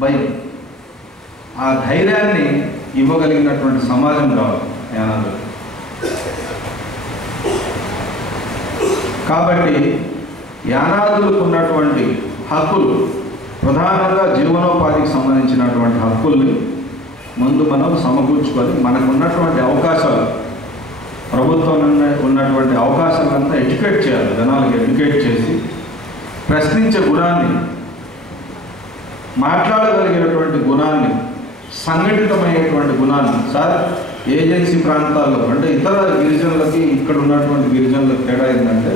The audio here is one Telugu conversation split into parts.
భయం. ఆ ధైర్యాన్ని ఇవ్వగలిగినటువంటి సమాజం కావాలి యానాదులు. కాబట్టి యానాదులకు ఉన్నటువంటి హక్కులు, ప్రధానంగా జీవనోపాధికి సంబంధించినటువంటి హక్కుల్ని ముందు మనం సమకూర్చుకొని మనకు ఉన్నటువంటి అవకాశాలు, ప్రభుత్వం ఉన్నటువంటి అవకాశాలంతా ఎడ్యుకేట్ చేయాలి. జనాలకు ఎడ్యుకేట్ చేసి ప్రశ్నించే గుణాన్ని, మాట్లాడగలిగినటువంటి గుణాన్ని, సంఘటితమైనటువంటి గుణాన్ని. సార్, ఏజెన్సీ ప్రాంతాల్లో అంటే ఇతర గిరిజనులకి ఇక్కడ ఉన్నటువంటి గిరిజనులకు తేడా ఏంటంటే,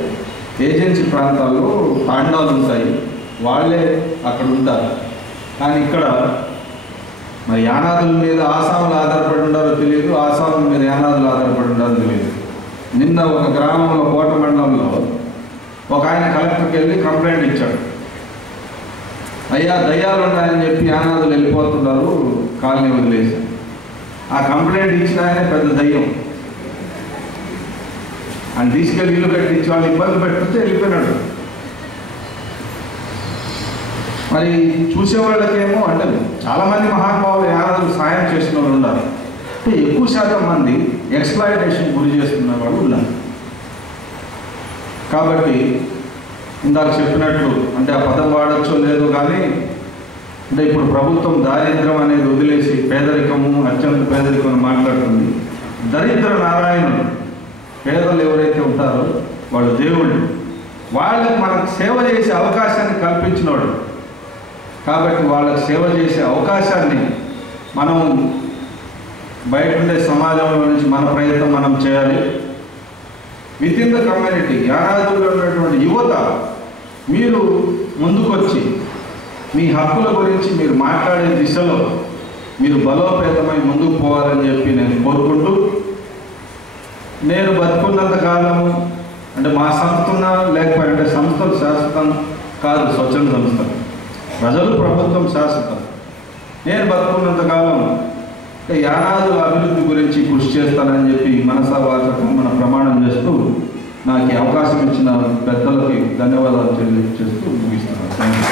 ఏజెన్సీ ప్రాంతాల్లో తాండాలు ఉంటాయి, వాళ్ళే అక్కడ ఉంటారు. కానీ ఇక్కడ మరి యానాదుల మీద ఆసాములు ఆధారపడి ఉండారో తెలియదు, ఆసాముల మీద యానాదులు ఆధారపడి ఉండారో తెలియదు. నిన్న ఒక గ్రామంలో, కోట మండలంలో ఒక ఆయన కలెక్టర్కి వెళ్ళి కంప్లైంట్ ఇచ్చాడు. అయ్యా, దయ్యాలు ఉన్నాయని చెప్పి యానాదులు వెళ్ళిపోతున్నారు కాలనీ వదిలేసి. ఆ కంప్లైంట్ ఇచ్చిన ఆయన పెద్ద దయ్యం. ఆయన తీసుకెళ్ళి ఇల్లు కట్టించి వాళ్ళు ఇబ్బంది పెట్టుకుంటే వెళ్ళిపోయినాడు. మరి చూసేవాళ్ళకేమో అంటే చాలామంది మహానుభావులు యానాదులు సాయం చేసిన వాళ్ళు ఉన్నారు. అంటే ఎక్కువ శాతం మంది ఎక్స్‌ప్లాయిటేషన్ గురి చేస్తున్న వాళ్ళు ఉన్నారు. కాబట్టి ఇందాక చెప్పినట్లు, అంటే ఆ పదం వాడచ్చో లేదో కానీ, అంటే ఇప్పుడు ప్రభుత్వం దారిద్ర్యం అనేది వదిలేసి పేదరికము, అత్యంత పేదరికం మాట్లాడుతుంది. దరిద్ర నారాయణులు, పేదలు ఎవరైతే ఉంటారో వాళ్ళు దేవుళ్ళు. వాళ్ళకి మనకు సేవ చేసే అవకాశాన్ని కల్పించినవాడు. కాబట్టి వాళ్ళకి సేవ చేసే అవకాశాన్ని మనం బయట ఉండే సమాజంలో నుంచి మన ప్రయత్నం మనం చేయాలి. విత్ ఇన్ ద కమ్యూనిటీ, యానాదుల్లో ఉన్నటువంటి యువత మీరు ముందుకొచ్చి మీ హక్కుల గురించి మీరు మాట్లాడే దిశలో మీరు బలోపేతమై ముందుకు పోవాలని చెప్పి నేను కోరుకుంటూ, నేను బతుకున్నంత కాలము అంటే మా సంస్థ ఉన్నా లేకపోతే సంస్థలు శాశ్వతం కాదు, స్వచ్ఛంద సంస్థలు, ప్రజలు ప్రభుత్వం శాశ్వతం. నేను బతుకున్నంతకాలం యానాదుల అభివృద్ధి గురించి కృషి చేస్తానని చెప్పి మనసా వాచకం మన ప్రమాణం చేస్తూ, నాకు ఈ అవకాశం ఇచ్చిన పెద్దలకి ధన్యవాదాలు తెలియజేస్తూ ముగిస్తున్నాను. Thank you.